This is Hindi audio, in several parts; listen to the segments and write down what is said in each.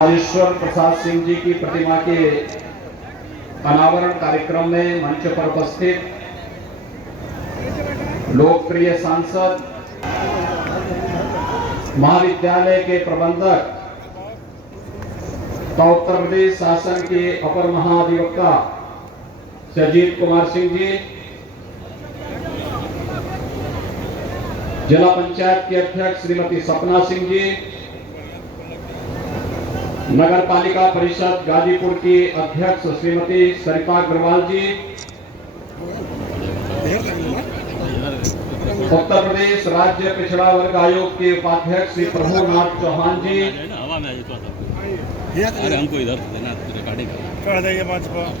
राजेश्वर प्रसाद सिंह जी की प्रतिमा के अनावरण कार्यक्रम में मंच पर उपस्थित लोकप्रिय सांसद, महाविद्यालय के प्रबंधक तथा उत्तर प्रदेश शासन के अपर महाधिवक्ता अजीत कुमार सिंह जी, जिला पंचायत के अध्यक्ष श्रीमती सपना सिंह जी, नगर पालिका परिषद गाजीपुर की अध्यक्ष श्रीमती सरिता अग्रवाल जी, उत्तर प्रदेश राज्य पिछड़ा वर्ग आयोग के उपाध्यक्ष श्री प्रभुनाथ चौहान जी,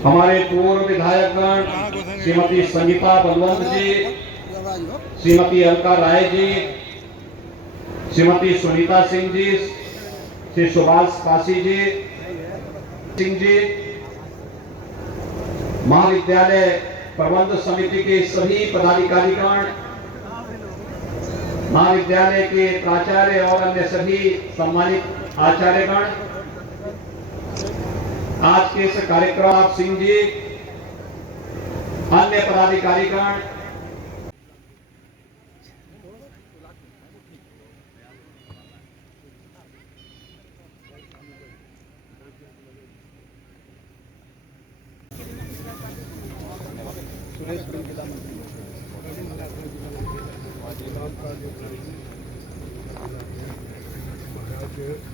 हमारे पूर्व विधायकगण श्रीमती संगीता बलवंत जी, श्रीमती अलका राय जी, श्रीमती सुनीता सिंह जी, श्री सुभाष काशी जी, सिंह जी, महाविद्यालय प्रबंध समिति के सभी पदाधिकारीगण, महाविद्यालय के प्राचार्य और अन्य सभी सम्मानित आचार्यगण, आज के इस कार्यक्रम सिंह जी, अन्य पदाधिकारीगण,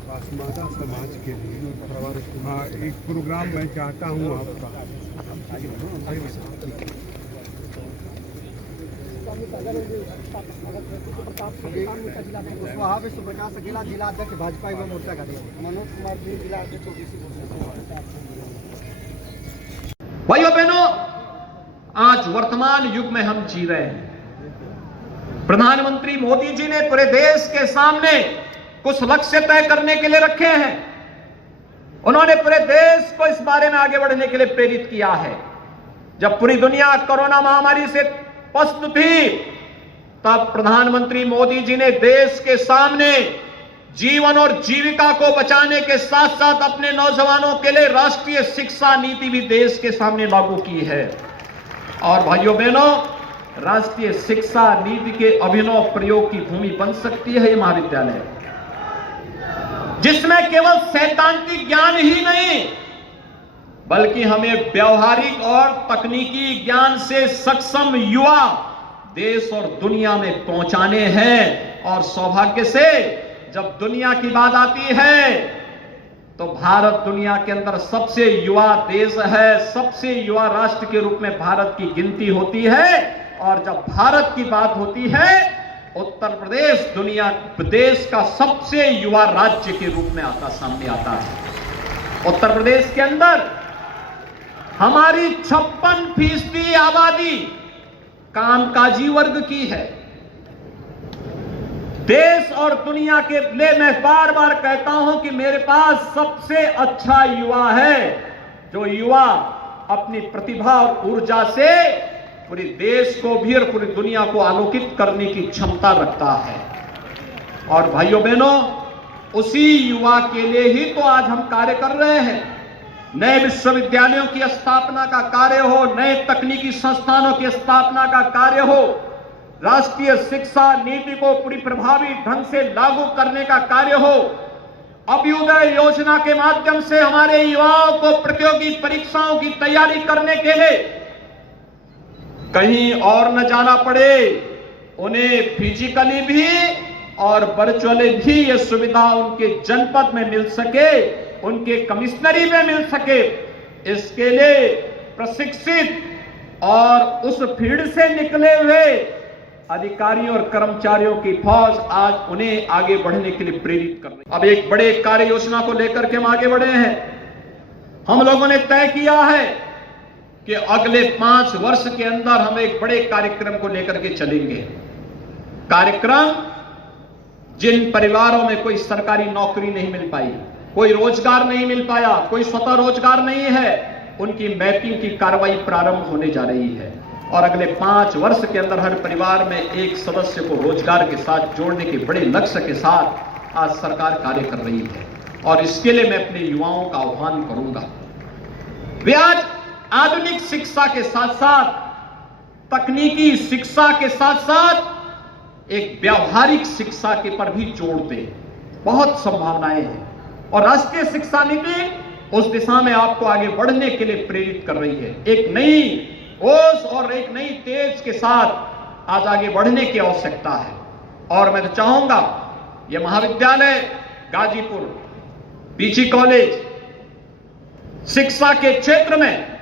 राष्ट्रमाता समाज के लिए एक प्रोग्राम मैं चाहता हूँ आपका। विश्व प्रकाश अकेला जिला अध्यक्ष भाजपा युवा मोर्चा का मनोज कुमार जी जिला अध्यक्ष ओबीसी। भाइयों बहनों, आज वर्तमान युग में हम जी रहे हैं। प्रधानमंत्री मोदी जी ने पूरे देश के सामने कुछ लक्ष्य तय करने के लिए रखे हैं। उन्होंने पूरे देश को इस बारे में आगे बढ़ने के लिए प्रेरित किया है। जब पूरी दुनिया कोरोना महामारी से पस्त थी, तब प्रधानमंत्री मोदी जी ने देश के सामने जीवन और जीविका को बचाने के साथ साथ अपने नौजवानों के लिए राष्ट्रीय शिक्षा नीति भी देश के सामने लागू की है। और भाइयों बहनों, राष्ट्रीय शिक्षा नीति के अभिनव प्रयोग की भूमि बन सकती है ये महाविद्यालय, जिसमें केवल सैद्धांतिक ज्ञान ही नहीं बल्कि हमें व्यवहारिक और तकनीकी ज्ञान से सक्षम युवा देश और दुनिया में पहुंचाने हैं। और सौभाग्य से जब दुनिया की बात आती है तो भारत दुनिया के अंदर सबसे युवा देश है, सबसे युवा राष्ट्र के रूप में भारत की गिनती होती है। और जब भारत की बात होती है, उत्तर प्रदेश दुनिया देश का सबसे युवा राज्य के रूप में सामने आता है। उत्तर प्रदेश के अंदर हमारी 56% आबादी कामकाजी वर्ग की है। देश और दुनिया के लिए मैं बार बार कहता हूं कि मेरे पास सबसे अच्छा युवा है, जो युवा अपनी प्रतिभा और ऊर्जा से पूरे देश को भी और पूरी दुनिया को आलोकित करने की क्षमता रखता है। और भाइयों बहनों, उसी युवा के लिए ही तो आज हम कार्य कर रहे हैं। नए विश्वविद्यालयों की स्थापना का कार्य हो, नए तकनीकी संस्थानों की स्थापना का कार्य हो, राष्ट्रीय शिक्षा नीति को पूरी प्रभावी ढंग से लागू करने का कार्य हो, अभ्युदय योजना के माध्यम से हमारे युवाओं को प्रतियोगी परीक्षाओं की तैयारी करने के लिए कहीं और न जाना पड़े, उन्हें फिजिकली भी और वर्चुअली भी यह सुविधा उनके जनपद में मिल सके, उनके कमिश्नरी में मिल सके। इसके लिए प्रशिक्षित और उस फील्ड से निकले हुए अधिकारियों और कर्मचारियों की फौज आज उन्हें आगे बढ़ने के लिए प्रेरित कर रही है। अब एक बड़े कार्य योजना को लेकर के हम आगे बढ़े हैं। हम लोगों ने तय किया है कि अगले 5 वर्ष के अंदर हम एक बड़े कार्यक्रम को लेकर के चलेंगे। कार्यक्रम जिन परिवारों में कोई सरकारी नौकरी नहीं मिल पाई, कोई रोजगार नहीं मिल पाया, कोई स्वतः रोजगार नहीं है, उनकी मैपिंग की कार्रवाई प्रारंभ होने जा रही है। और अगले 5 वर्ष के अंदर हर परिवार में एक सदस्य को रोजगार के साथ जोड़ने के बड़े लक्ष्य के साथ आज सरकार कार्य कर रही है। और इसके लिए मैं अपने युवाओं का आह्वान करूंगा। वे आज आधुनिक शिक्षा के साथ साथ, तकनीकी शिक्षा के साथ साथ एक व्यावहारिक शिक्षा के पर भी जोड़ दें। बहुत संभावनाएं हैं और राष्ट्रीय शिक्षा नीति उस दिशा में आपको आगे बढ़ने के लिए प्रेरित कर रही है। एक नई ओज और एक नई तेज के साथ आज आगे बढ़ने की आवश्यकता है। और मैं तो चाहूंगा यह महाविद्यालय गाजीपुर, बीजी कॉलेज शिक्षा के क्षेत्र में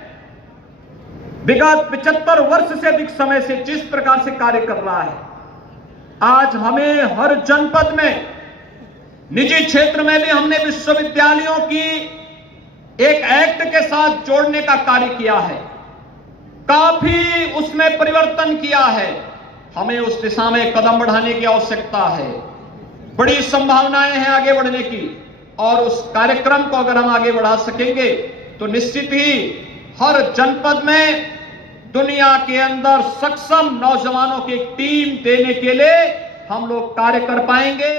विगत 75 वर्ष से अधिक समय से जिस प्रकार से कार्य कर रहा है, आज हमें हर जनपद में, निजी क्षेत्र में भी हमने विश्वविद्यालयों की एक एक्ट के साथ जोड़ने का कार्य किया है, काफी उसमें परिवर्तन किया है। हमें उस दिशा में कदम बढ़ाने की आवश्यकता है। बड़ी संभावनाएं हैं आगे बढ़ने की और उस कार्यक्रम को अगर हम आगे बढ़ा सकेंगे तो निश्चित ही हर जनपद में दुनिया के अंदर सक्षम नौजवानों की टीम देने के लिए हम लोग कार्य कर पाएंगे।